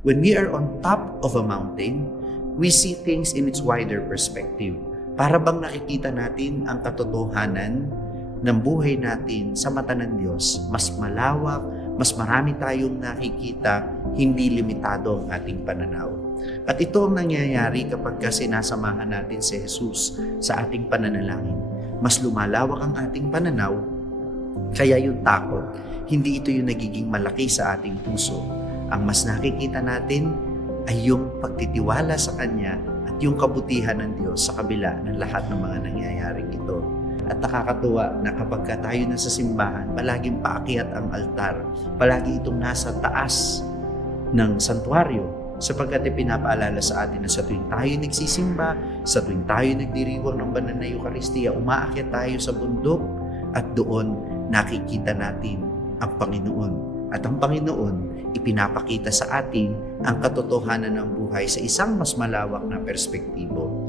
When we are on top of a mountain, we see things in its wider perspective. Para bang nakikita natin ang katotohanan ng buhay natin sa mata ng Diyos. Mas malawak, mas marami tayong nakikita, hindi limitado ang ating pananaw. At ito ang nangyayari kapag sinasamahan natin si Jesus sa ating pananalangin. Mas lumalawak ang ating pananaw, kaya yung takot, hindi ito yung nagiging malaki sa ating puso. Ang mas nakikita natin ay yung pagtitiwala sa Kanya at yung kabutihan ng Diyos sa kabila ng lahat ng mga nangyayaring ito. At nakakatuwa na kapag tayo nasa simbahan, palaging paakyat ang altar, palagi itong nasa taas ng santuaryo, sapagkat pinapaalala sa atin na sa tuwing tayo nagsisimba, sa tuwing tayo nagdiriwang ng banal na Eucharistia, umaakyat tayo sa bundok at doon nakikita natin ang Panginoon. At ang Panginoon, ipinapakita sa atin ang katotohanan ng buhay sa isang mas malawak na perspektibo.